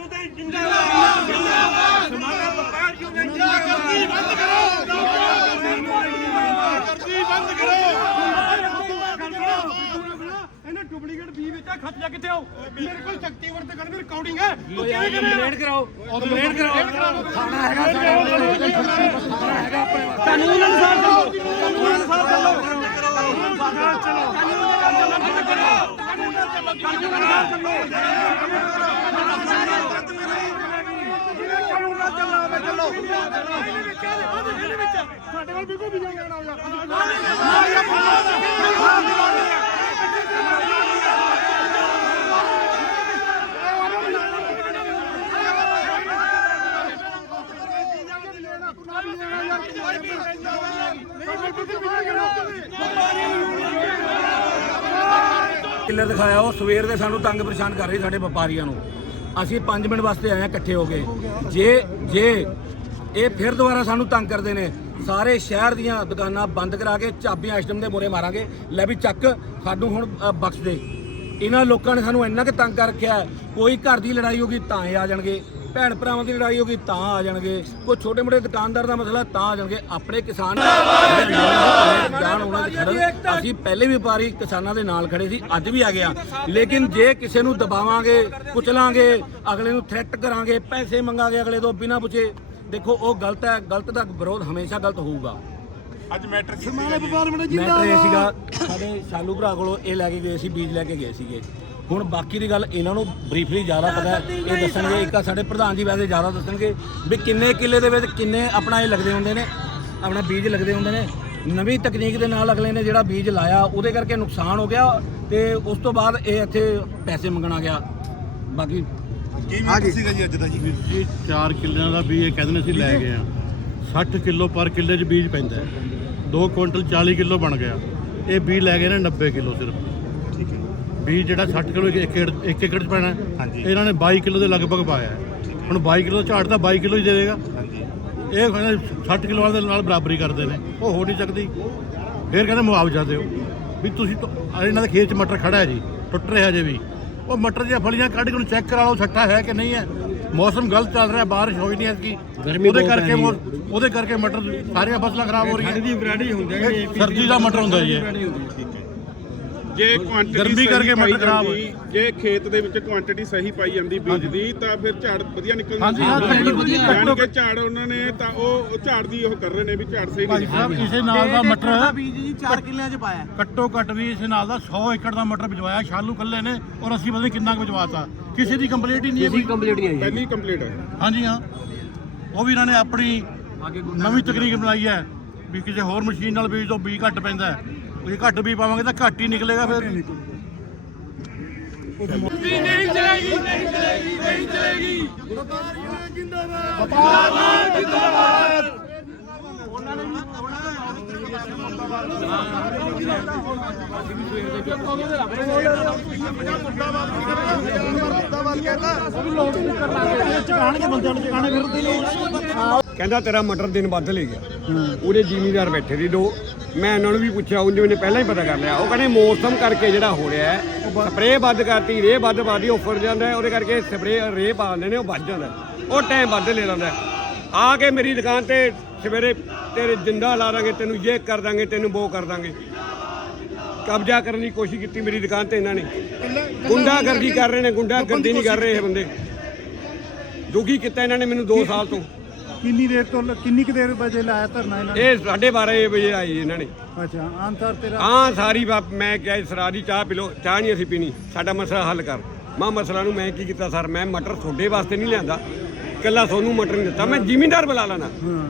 Union ਜਿੰਦਾਬਾਦ ਜਿੰਦਾਬਾਦ। ਸਮਾਨਾ ਵਪਾਰ ਯੂਨੀਅਨ ਜਿੰਦਾਬਾਦ ਬੰਦ ਕਰੋ। ਕਰਜ਼ੀ ਬੰਦ ਕਰੋ। ਇਹਨੇ ਡੁਪਲੀਕੇਟ ਬੀ ਵਿੱਚ ਆ ਖੱਤ ਜਾ ਕਿੱਥੇ ਆਓ ਮੇਰੇ ਕੋਲ ਸ਼ਕਤੀ ਵਰਤ ਕਰਨ ਦੀ ਰਿਕਾਰਡਿੰਗ ਹੈ। ਕੰਪਲੇਂਟ ਕਰਾਓ। ਕੰਪਲੇਂਟ ਕਰਾਓ। ਥਾਣਾ ਹੈਗਾ ਥਾਣਾ ਹੈਗਾ ਆਪਣੇ ਕਾਨੂੰਨ ਅਨੁਸਾਰ ਚੱਲੋ। ਕਾਨੂੰਨ ਅਨੁਸਾਰ ਚੱਲੋ। ਕਾਨੂੰਨ ਅਨੁਸਾਰ ਚੱਲੋ। ਕਾਨੂੰਨ ਅਨੁਸਾਰ ਚੱਲੋ। ਕਾਨੂੰਨ ਨਾਲ ਚੱਲਣਾ ਹੋਵੇ ਚੱਲੋ ਇਹਦੇ ਵਿੱਚ ਇਹਦੇ ਵਿੱਚ ਸਾਡੇ ਕੋਲ ਬਿਲਕੁਲ ਵੀ ਜਾਣਾ ਹੋਇਆ ਕਿੱਲਰ ਦਿਖਾਇਆ, ਉਹ ਸਵੇਰ ਦੇ ਸਾਨੂੰ ਤੰਗ ਪਰੇਸ਼ਾਨ ਕਰ ਰਹੇ ਸਾਡੇ ਵਪਾਰੀਆਂ ਨੂੰ। ਅਸੀਂ 5 ਮਿੰਟ ਵਾਸਤੇ ਆਏ ਹਾਂ ਇਕੱਠੇ ਹੋ ਕੇ। ਜੇ ਜੇ ਇਹ ਫਿਰ ਦੁਬਾਰਾ ਸਾਨੂੰ ਤੰਗ ਕਰਦੇ ਨੇ, ਸਾਰੇ ਸ਼ਹਿਰ ਦੀਆਂ ਦੁਕਾਨਾਂ ਬੰਦ ਕਰਾ ਕੇ ਚਾਬੀਆਂ ਆਸ਼ਟਮ ਦੇ ਮੋਰੇ ਮਾਰਾਂਗੇ। ਲੈ ਵੀ ਚੱਕ, ਸਾਨੂੰ ਹੁਣ ਬਖਸ਼ ਦੇ। ਇਹਨਾਂ ਲੋਕਾਂ ਨੇ ਸਾਨੂੰ ਇੰਨਾ ਕਿ ਤੰਗ ਕਰ ਰੱਖਿਆ ਕੋਈ ਘਰ ਦੀ ਲੜਾਈ ਹੋ ਗਈ ਤਾਂ ਇਹ ਆ ਜਾਣਗੇ। ਭੈਣ ਭਰਾਵਾਂ ਦੀ ਲੜਾਈ ਹੋਗੀ ਤਾਂ ਆ ਜਾਣਗੇ। ਕੋਈ ਛੋਟੇ ਮੋਟੇ ਦੁਕਾਨਦਾਰ ਦਾ ਮਸਲਾ ਤਾਂ ਆ ਜਾਣਗੇ। ਆਪਣੇ ਕਿਸਾਨ ਜਾਨ ਹੋਣਾ ਖੜਨ ਅਸੀਂ ਪਹਿਲੇ ਵੀ ਵਪਾਰੀ ਕਿਸਾਨਾਂ ਦੇ ਨਾਲ ਖੜੇ ਸੀ ਅੱਜ ਵੀ ਆ ਗਿਆ ਲੇਕਿਨ ਜੇ ਕਿਸੇ ਨੂੰ ਦਬਾਵਾਂਗੇ ਕੁਚਲਾਂਗੇ ਅਗਲੇ ਨੂੰ ਥ੍ਰੈਟ ਕਰਾਂਗੇ ਪੈਸੇ ਮੰਗਾਂਗੇ ਅਗਲੇ ਤੋਂ ਬਿਨਾਂ ਪੁੱਛੇ ਦੇਖੋ ਉਹ ਗਲਤ ਹੈ ਗਲਤ ਦਾ ਵਿਰੋਧ ਹਮੇਸ਼ਾ ਗਲਤ ਹੋਊਗਾ। ਅੱਜ ਮੈਟਰ ਕੀ ਮੈਟਰ ਇਹ ਸੀਗਾ ਸਾਡੇ ਸ਼ਾਲੂ ਭਰਾ ਕੋਲੋਂ ਇਹ ਲੈ ਕੇ ਗਏ ਸੀ ਬੀਜ ਲੈ ਕੇ ਗਏ ਸੀਗੇ। ਹੁਣ ਬਾਕੀ ਦੀ ਗੱਲ ਇਹਨਾਂ ਨੂੰ ਬਰੀਫਲੀ ਜ਼ਿਆਦਾ ਪਤਾ ਹੈ। ਇਹ ਦੱਸਣਗੇ ਇੱਕ ਆ ਸਾਡੇ ਪ੍ਰਧਾਨ ਜੀ ਵੈਸੇ ਜ਼ਿਆਦਾ ਦੱਸਣਗੇ ਵੀ ਕਿੰਨੇ ਕਿੱਲੇ ਦੇ ਵਿੱਚ ਕਿੰਨੇ ਆਪਣਾ ਇਹ ਲੱਗਦੇ ਹੁੰਦੇ ਨੇ ਆਪਣਾ ਬੀਜ ਲੱਗਦੇ ਹੁੰਦੇ ਨੇ। ਨਵੀਂ ਤਕਨੀਕ ਦੇ ਨਾਲ ਅਗਲੇ ਨੇ ਜਿਹੜਾ ਬੀਜ ਲਾਇਆ ਉਹਦੇ ਕਰਕੇ ਨੁਕਸਾਨ ਹੋ ਗਿਆ ਤੇ ਉਸ ਤੋਂ ਬਾਅਦ ਇਹ ਇੱਥੇ ਪੈਸੇ ਮੰਗਣਾ ਗਿਆ। ਬਾਕੀ ਕੀ ਮੀਟਰ ਸੀਗਾ ਜੀ ਅੱਜ ਦਾ ਜੀ? ਜੀ 4 ਕਿੱਲਿਆਂ ਦਾ ਬੀਜ ਇਹ ਕਹਿੰਦੇ ਨੇ ਅਸੀਂ ਲੈ ਗਏ ਆ 60 ਕਿਲੋ ਪਰ ਕਿੱਲੇ 'ਚ ਬੀਜ ਪੈਂਦਾ ਹੈ। 2 ਕੁਇੰਟਲ 40 ਕਿਲੋ ਬਣ ਗਿਆ। ਇਹ ਬੀਜ ਲੈ ਗਏ ਨੇ 90 ਕਿਲੋ ਸਿਰਫ। ਬੀਜ ਜਿਹੜਾ 60 ਕਿਲੋ ਇੱਕ ਏਕੜ ਇੱਕ ਏਕੜ 'ਚ ਪੈਣਾ ਹੈ। ਹਾਂਜੀ। ਇਹਨਾਂ ਨੇ 22 ਕਿਲੋ ਦੇ ਲਗਭਗ ਪਾਇਆ ਹੈ। ਹੁਣ 22 ਕਿਲੋ ਦਾ ਝਾੜ ਤਾਂ 22 ਕਿਲੋ ਹੀ ਦੇ ਦੇਗਾ। ਹਾਂਜੀ। ਇਹ ਕਹਿੰਦੇ 60 ਕਿਲੋ ਵਾਲੇ ਦੇ ਨਾਲ ਬਰਾਬਰੀ ਕਰਦੇ ਨੇ ਉਹ ਹੋ ਨਹੀਂ ਸਕਦੀ ਫਿਰ ਕਹਿੰਦੇ ਮੁਆਵਜ਼ਾ ਦਿਓ। ਵੀ ਤੁਸੀਂ ਤਾਂ- ਆਹ ਇਹਨਾਂ ਦੇ ਖੇਤ 'ਚ ਮਟਰ ਖੜਾ ਹੈ ਜੀ ਟੁੱਟ ਰਿਹਾ ਜੇ ਵੀ। ਉਹ ਮਟਰ ਦੀਆਂ ਫਲੀਆਂ ਕੱਢ ਕੇ ਉਹਨੂੰ ਚੈੱਕ ਕਰਾ ਲਓ ਛੱਟਾ ਹੈ ਕਿ ਨਹੀਂ ਹੈ। ਮੌਸਮ ਗਲਤ ਚੱਲ ਰਿਹਾ ਬਾਰਿਸ਼ ਹੋਈ ਨਹੀਂ ਐਤਕੀ। ਉਹਦੇ ਕਰਕੇ ਮੋ- ਉਹਦੇ ਕਰਕੇ ਮਟਰ ਸਾਰੀਆਂ ਫਸਲਾਂ ਖਰਾਬ ਹੋ ਰਹੀਆਂ। ਦੀ ਵੈਰਾਈਟੀ ਹੁੰਦੀ ਇਹ ਸਰਦੀ ਦਾ ਮਟਰ ਹੁੰਦਾ ਜੀ ਇਹ। ਜੇ ਕੁਆਂਟੀਟੀ ਗਰਮੀ ਕਰਕੇ ਮਟਰ ਖਰਾਬ ਹੋਈ। ਜੇ ਖੇਤ ਦੇ ਵਿੱਚ ਕੁਆਂਟੀਟੀ ਸਹੀ ਪਾਈ ਜਾਂਦੀ ਬੀਜ ਦੀ ਤਾਂ ਫਿਰ ਝਾੜ ਵਧੀਆ ਨਿਕਲਦਾ। ਹਾਂਜੀ, ਹਾਂ, ਝਾੜ ਵਧੀਆ। ਯਾਨੀ ਕਿ ਝਾੜ ਉਹਨਾਂ ਨੇ ਤਾਂ ਉਹ ਝਾੜ ਦੀ ਉਹ ਕਰ ਰਹੇ ਨੇ ਵੀ ਝਾੜ ਸਹੀ ਭਾਈ ਨਹੀਂ ਸਾਹਿਬ ਇਸੇ ਨਾਲ ਦਾ ਮਟਰ। ਬੀਜ ਜੀ 4 ਕਿੱਲਿਆਂ 'ਚ ਪਾਇਆ। ਘੱਟੋ ਘੱਟ ਵੀ ਇਸੇ ਨਾਲ ਦਾ 100 ਏਕੜ ਦਾ ਮਟਰ ਬਿਜਵਾਇਆ ਸ਼ਾਲੂ ਕੱਲੇ ਨੇ ਔਰ ਅਸੀਂ ਪਤਾ ਨਹੀਂ ਕਿੰਨਾ ਕੁ ਬਿਜਵਾਤਾ ਕਿਸੇ ਦੀ ਕੰਪਲੀਟ ਹੀ ਨਹੀਂ ਹੈ ਕੋਈ। ਪਹਿਲੀ ਕੰਪਲੀਟ ਹੈ ਹਾਂਜੀ ਹਾਂ। ਉਹ ਵੀ ਇਹਨਾਂ ਨੇ ਆਪਣੀ ਨਵੀਂ ਤਕਨੀਕ ਬਣਾਈ ਹੈ ਵੀ ਕਿਸੇ ਹੋਰ ਮਸ਼ੀਨ ਨਾਲ ਬੀਜ ਤੋਂ ਬੀਜ ਘੱਟ ਪੈਂਦਾ ਹੈ। ਜੇ ਘੱਟ ਬੀਜ ਪਾਵਾਂਗੇ ਤਾਂ ਘੱਟ ਹੀ ਨਿਕਲੇਗਾ ਫਿਰ। ਕਹਿੰਦਾ। ਤੇਰਾ ਮਟਰ ਦਿਨ ਵੱਧ ਲੈ ਗਿਆ। ਉਹਦੇ ਜ਼ਿਮੀਦਾਰ ਬੈਠੇ ਸੀ ਦੋ। ਮੈਂ ਉਹਨਾਂ ਨੂੰ ਵੀ ਪੁੱਛਿਆ ਉਹਨੇ ਮੈਨੂੰ ਪਹਿਲਾਂ ਹੀ ਪਤਾ ਕਰ ਲਿਆ। ਉਹ ਕਹਿੰਦੇ ਮੌਸਮ ਕਰਕੇ ਜਿਹੜਾ ਹੋ ਰਿਹਾ ਹੈ ਸਪਰੇਅ ਵੱਧ ਕਰਤੀ ਰੇ ਵੱਧ ਪਾਦੀ ਉੱਪਰ ਜਾਂਦਾ ਉਹਦੇ ਕਰਕੇ ਸਪਰੇਅ ਰੇ ਪਾ ਦਿੰਦੇ ਨੇ ਉਹ ਵੱਧ ਜਾਂਦਾ। ਉਹ ਟਾਈਮ ਵੱਧ ਲੈ ਲੈਂਦਾ। ਆ ਕੇ ਮੇਰੀ ਦੁਕਾਨ ਤੇ ਸਵੇਰੇ ਤੇਰੇ ਜਿੰਦਾ ਲਾ ਦਾਂਗੇ ਤੈਨੂੰ ਇਹ ਕਰ ਦਾਂਗੇ ਤੈਨੂੰ ਉਹ ਕਰ ਦਾਂਗੇ। ਕਬਜ਼ਾ ਕਰਨ ਦੀ ਕੋਸ਼ਿਸ਼ ਕੀਤੀ ਮੇਰੀ ਦੁਕਾਨ ਤੇ ਇਹਨਾਂ ਨੇ। ਗੁੰਡਾਗਰਦੀ ਕਰ ਰਹੇ ਨੇ ਗੁੰਡਾਗਰਦੀ ਨਹੀਂ ਕਰ ਰਹੇ ਇਹ ਬੰਦੇ। ਦੁਖੀ ਕੀਤਾ ਇਹਨਾਂ ਨੇ ਮੈਨੂੰ 2 ਸਾਲ ਤੋਂ। ਕਿੰਨੀ ਦੇਰ ਤੋਂ ਕਿੰਨੀ ਕੁ ਦੇਰ ਵਜੇ ਲਾਇਆ ਧਰਨਾ ਇਹਨਾਂ ਇਹ 12:30 ਵਜੇ ਆਈ ਇਹਨਾਂ ਨੇ। ਅੱਛਾ ਆਨਸਰ ਤੇਰਾ ਹਾਂ ਸਾਰੀ ਬਾਤ ਮੈਂ ਕਿਹਾ ਸਰਾਰੀ ਚਾਹ ਪੀ ਲਓ ਚਾਹ ਨਹੀਂ ਅਸੀਂ ਪੀਣੀ ਸਾਡਾ ਮਸਲਾ ਹੱਲ ਕਰ। ਮਾਂ ਮਸਲਾ ਨੂੰ ਮੈਂ ਕੀ ਕੀਤਾ ਸਰ? ਮੈਂ ਮਟਰ ਤੁਹਾਡੇ ਵਾਸਤੇ ਨਹੀਂ ਲਿਆਂਦਾ। ਕੱਲਾ ਤੁਹਾਨੂੰ ਮਟਰ ਨਹੀਂ ਦਿੱਤਾ ਮੈਂ ਜ਼ਿਮੀਂਦਾਰ ਬੁਲਾ ਲੈਣਾ।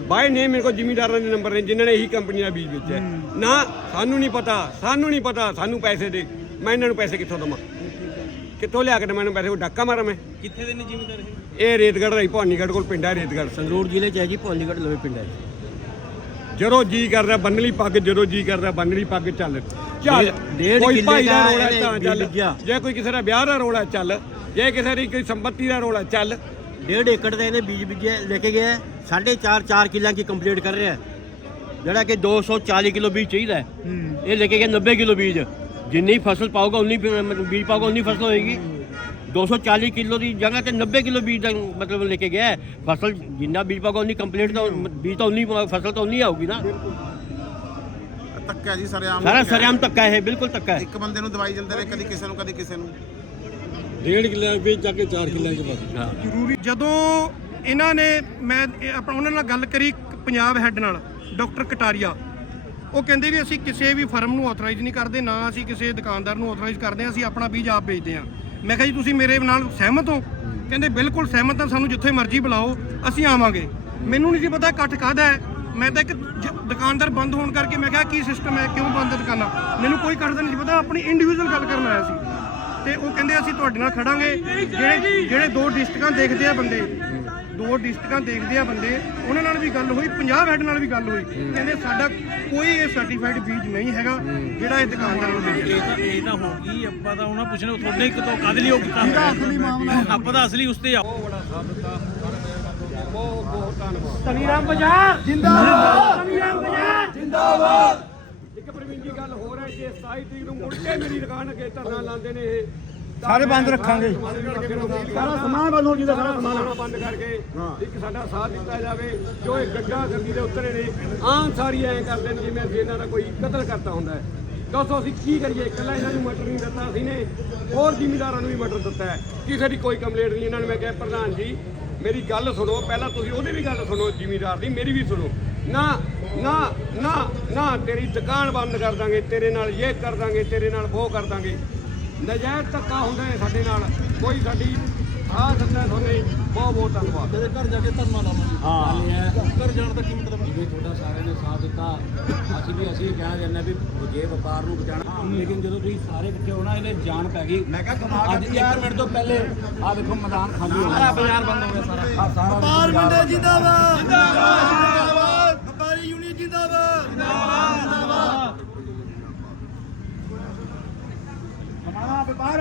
ਬਾਈ ਨੇ ਮੇਰੇ ਕੋਲ ਜ਼ਿਮੀਂਦਾਰਾਂ ਦੇ ਨੰਬਰ ਨੇ ਜਿਨ੍ਹਾਂ ਨੇ ਇਹੀ ਕੰਪਨੀ ਦਾ ਬੀਜ ਵੇਚਿਆ। ਹੈ। ਨਾ ਸਾਨੂੰ ਨਹੀਂ ਪਤਾ ਸਾਨੂੰ ਨਹੀਂ ਪਤਾ ਸਾਨੂੰ ਪੈਸੇ ਦੇ ਮੈਂ ਇਹਨਾਂ ਨੂੰ ਪੈਸੇ ਕਿੱਥੋਂ ਦਵਾਂ? ਕਿੱਥੋਂ ਲਿਆ ਕੇ ਮੈਨੂੰ ਪੈਸੇ ਉਹ ਡਾਕਾ ਮਾਰਾਂ ਮੈਂ। ਕਿੱਥੇ ਦੇ ਨੇ ਜ਼ਿਮੀਦਾਰ ਇਹ? ਇਹ ਰੇਤਗੜ੍ਹ ਰਾਈ ਭਵਾਨੀਗੜ੍ਹ ਕੋਲ ਪਿੰਡ ਹੈ ਰੇਤਗੜ੍ਹ। ਸੰਗਰੂਰ ਜ਼ਿਲ੍ਹੇ 'ਚ ਹੈ ਜੀ ਭੋਲੀਗੜ ਲੋਹੇ ਪਿੰਡ ਹੈ ਜਦੋਂ ਜੀ ਕਰਦਾ ਬੰਨਲੀ ਪੱਗ ਜਦੋਂ ਜੀ ਕਰਦਾ ਬੰਨਲੀ ਪੱਗ ਚੱਲ। ਚੱਲ ਡੇਢ ਕੋਈ ਦਾ ਰੋਲਾ ਤਾਂ ਚੱਲ। ਗਿਆ। ਜੇ ਕੋਈ ਕਿਸੇ ਦਾ ਵਿਆਹ ਦਾ ਰੋਲਾ ਹੈ, ਚੱਲ ਜੇ ਕਿਸੇ ਦੀ ਕੋਈ ਸੰਪਤੀ ਦਾ ਰੋਲਾ ਹੈ, ਚੱਲ। ਡੇਢ ਏਕੜ का ਇਹਨੇ ਬੀਜ ਬੀਜੇ ਲੈ ਕੇ है ਸਾਢੇ चार चार किला की कंप्लीट कर रहे हैं जरा कि 240 ਕਿਲੋ ਬੀਜ ਚਾਹੀਦਾ ਇਹ ਲੈ ਕੇ ਗਿਆ नब्बे ਕਿਲੋ ਬੀਜ। ਜਿੰਨੀ ਫਸਲ ਪਾਊਗਾ ਉਨੀ ਬੀਜ ਪਾਊਗਾ ਉਨੀ ਫਸਲ ਹੋਏਗੀ। 240 ਕਿਲੋ ਦੀ ਜਗ੍ਹਾ ਤੇ 90 ਕਿਲੋ ਬੀਜ ਦਾ ਮਤਲਬ ਲੈ ਕੇ ਗਿਆ ਫਸਲ ਜਿੰਨਾ ਬੀਜ ਪਾਊਗਾ ਉਨੀ ਕੰਪਲੀਟ ਤਾਂ ਬੀਜ ਤਾਂ ਉਨੀ ਫਸਲ ਤਾਂ ਉਨੀ ਆਊਗੀ ਨਾ। ਧੱਕਾ ਜੀ ਸਰਿਆਮ ਸਰਿਆਮ ਧੱਕਾ ਹੈ ਬਿਲਕੁਲ ਧੱਕਾ ਇੱਕ ਬੰਦੇ ਨੂੰ ਦਵਾਈ ਜਲਦੇ ਰਹੇ ਕਦੀ ਕਿਸੇ ਨੂੰ ਕਦੀ ਕਿਸੇ ਨੂੰ। ਡੇਢ ਕਿੱਲੇ ਵਿੱਚ ਜਾ ਕੇ 4 ਕਿੱਲੇ ਚ ਬਸ ਜ਼ਰੂਰੀ ਜਦੋਂ ਇਹਨਾਂ ਨੇ ਮੈਂ ਆਪਣਾ ਉਹਨਾਂ ਨਾਲ ਗੱਲ ਕਰੀ ਪੰਜਾਬ ਹੈੱਡ ਨਾਲ ਡਾਕਟਰ ਕਟਾਰੀਆ। ਉਹ ਕਹਿੰਦੇ ਵੀ ਅਸੀਂ ਕਿਸੇ ਵੀ ਫਰਮ ਨੂੰ ਆਥੋਰਾਈਜ਼ ਨਹੀਂ ਕਰਦੇ, ਨਾ ਅਸੀਂ ਕਿਸੇ ਦੁਕਾਨਦਾਰ ਨੂੰ ਆਥੋਰਾਈਜ਼ ਕਰਦੇ ਹਾਂ ਅਸੀਂ ਆਪਣਾ ਬੀਜ ਆਪ ਵੇਚਦੇ ਹਾਂ। ਮੈਂ ਕਿਹਾ ਜੀ, ਤੁਸੀਂ ਮੇਰੇ ਨਾਲ ਸਹਿਮਤ ਹੋ? ਕਹਿੰਦੇ ਬਿਲਕੁਲ ਸਹਿਮਤ ਹਾਂ, ਸਾਨੂੰ ਜਿੱਥੇ ਮਰਜ਼ੀ ਬੁਲਾਓ, ਅਸੀਂ ਆਵਾਂਗੇ। ਮੈਨੂੰ ਨਹੀਂ ਸੀ ਪਤਾ ਇਕੱਠ ਕਾਹਦਾ ਹੈ। ਮੈਂ ਤਾਂ ਇੱਕ ਜ- ਦੁਕਾਨਦਾਰ ਬੰਦ ਹੋਣ ਕਰਕੇ ਮੈਂ ਕਿਹਾ, ਕੀ ਸਿਸਟਮ ਹੈ, ਕਿਉਂ ਬੰਦ ਦੁਕਾਨਾਂ? ਮੈਨੂੰ ਕੋਈ ਇਕੱਠ ਦਾ ਨਹੀਂ ਸੀ ਪਤਾ, ਆਪਣੀ ਇੰਡੀਵਿਜੂਅਲ ਗੱਲ ਕਰਨ ਆਇਆ ਸੀ। ਤੇ ਉਹ ਕਹਿੰਦੇ, ਅਸੀਂ ਤੁਹਾਡੇ ਨਾਲ ਖੜਾਂਗੇ। ਜਿਹੜੇ ਜਿਹੜੇ ਦੋ ਡਿਸਟ੍ਰਿਕਾਂ ਦੇਖਦੇ ਆ ਬੰਦੇ। ਦੋ ਡਿਸਟ੍ਰਿਕਾਂ ਦੇਖਦੇ ਆ ਬੰਦੇ ਉਹਨਾਂ ਨਾਲ ਵੀ ਗੱਲ ਹੋਈ ਪੰਜਾਬ ਹੈਡ ਨਾਲ ਵੀ ਗੱਲ ਹੋਈ। ਕਹਿੰਦੇ ਸਾਡਾ ਕੋਈ ਇਹ ਸਰਟੀਫਾਈਡ ਬੀਜ ਨਹੀਂ ਹੈਗਾ ਜਿਹੜਾ ਇਹ ਦੁਕਾਨਦਾਰ ਨੂੰ ਦੇ ਇਹ ਤਾਂ ਇਹ ਤਾਂ ਹੋ ਗਈ ਆਪਾਂ ਤਾਂ ਉਹਨਾਂ ਪੁੱਛਣਾ ਤੁਹਾਡੇ ਇੱਕ ਤੋਂ ਕਦ ਲਈ ਉਹ ਕੀਤਾ? ਆਪਾਂ ਤਾਂ ਅਸਲੀ ਉਸ ਤੇ ਆ ਇੱਕ ਪ੍ਰਵੀਨ ਜੀ ਗੱਲ ਹੋਰ ਹੈ ਜੇ 27 ਤਰੀਕ ਨੂੰ ਮੁੜ ਕੇ ਮੇਰੀ ਦੁਕਾਨ ਅੱਗੇ ਧਰਨਾ ਲਾਉਂਦੇ ਨੇ ਇਹ। ਸਾਰੇ ਬੰਦ ਰੱਖਾਂਗੇ। ਸਾਰਾ ਸਮਾਨ ਬੰਦ ਹੋ ਸਾਰਾ ਸਮਾਨ। ਬੰਦ ਕਰਕੇ ਇੱਕ ਸਾਡਾ ਸਾਥ ਦਿੱਤਾ ਜਾਵੇ, ਜੋ ਇਹ ਗੱਡਾ ਗੱਡੀ ਦੇ ਉੱਤਰੇ ਨੇ, ਆਮ ਸਾਰੀ ਐਂ ਕਰਦੇ ਨੇ ਜਿਵੇਂ ਅਸੀਂ ਇਹਨਾਂ ਦਾ ਕੋਈ ਕਤਲ ਕਰਤਾ ਹੁੰਦਾ ਹੈ। ਦੱਸੋ ਅਸੀਂ ਕੀ ਕਰੀਏ? ਇਕੱਲਾ ਇਹਨਾਂ ਨੂੰ ਮਟਰ ਨਹੀਂ ਦਿੱਤਾ ਅਸੀਂ ਨੇ, ਹੋਰ ਜ਼ਿਮੀਦਾਰਾਂ ਨੂੰ ਵੀ ਮਟਰ ਦਿੱਤਾ ਹੈ। ਕਿਸੇ ਦੀ ਕੋਈ ਕੰਪਲੇਂਟ ਨਹੀਂ, ਇਹਨਾਂ ਨੂੰ ਮੈਂ ਕਿਹਾ, ਪ੍ਰਧਾਨ ਜੀ, ਮੇਰੀ ਗੱਲ ਸੁਣੋ, ਪਹਿਲਾਂ ਤੁਸੀਂ ਉਹਦੀ ਵੀ ਗੱਲ ਸੁਣੋ, ਜ਼ਿਮੀਦਾਰ ਦੀ, ਮੇਰੀ ਵੀ ਸੁਣੋ। ਨਾ ਨਾ ਨਾ ਨਾ, ਤੇਰੀ ਦੁਕਾਨ ਬੰਦ ਕਰ ਦਾਂਗੇ, ਤੇਰੇ ਨਾਲ ਇਹ ਕਰ ਦਾਂਗੇ, ਤੇਰੇ ਨਾਲ ਉਹ ਕਰ ਦਾਂਗੇ। ਨਜਾਇਜ਼ ਧੱਕਾ ਹੁੰਦਾ ਹੈ ਸਾਡੇ ਨਾਲ। ਕੋਈ ਸਾਡੀ ਆਹ ਦਿੰਦਾ ਤੁਹਾਨੂੰ ਬਹੁਤ ਬਹੁਤ ਧੰਨਵਾਦ। ਘਰ ਜਾ ਕੇ ਧਰਨਾ ਲਾਵਾਂਗੇ। ਹਾਂ। ਘਰ ਜਾਣ ਦਾ ਕੀ ਮਤਲਬ ਜਿਵੇਂ ਤੁਹਾਡਾ ਸਾਰਿਆਂ ਨੇ ਸਾਥ ਦਿੱਤਾ ਅਸੀਂ ਵੀ ਅਸੀਂ ਕਹਿਣਾ ਚਾਹੁੰਦੇ ਵੀ ਜੇ ਵਪਾਰ ਨੂੰ ਬਚਾਉਣਾ ਲੇਕਿਨ ਜਦੋਂ ਤੁਸੀਂ ਸਾਰੇ ਇਕੱਠੇ ਹੋਣਾ ਇਹਨੇ ਜਾਨ ਪੈ ਗਈ। ਮੈਂ ਕਿਹਾ ਅੱਜ 1 ਮਿੰਟ ਤੋਂ ਪਹਿਲੇ ਆ ਦੇਖੋ ਮੈਦਾਨ ਖਾਲੀ ਹੋ ਗਿਆ। ਸਾਰਾ ਬਾਜ਼ਾਰ ਬੰਦ ਹੋ ਗਿਆ ਸਾਰਾ। ਵਪਾਰ ਮੰਡੇ ਜਿੰਦਾਬਾਦ ਜਿੰਦਾਬਾਦ ਵਪਾਰੀ ਯੂਨੀਅਨ ਜਿੰਦਾਬਾਦ ਜਿੰਦਾਬਾਦ ਵਪਾਰ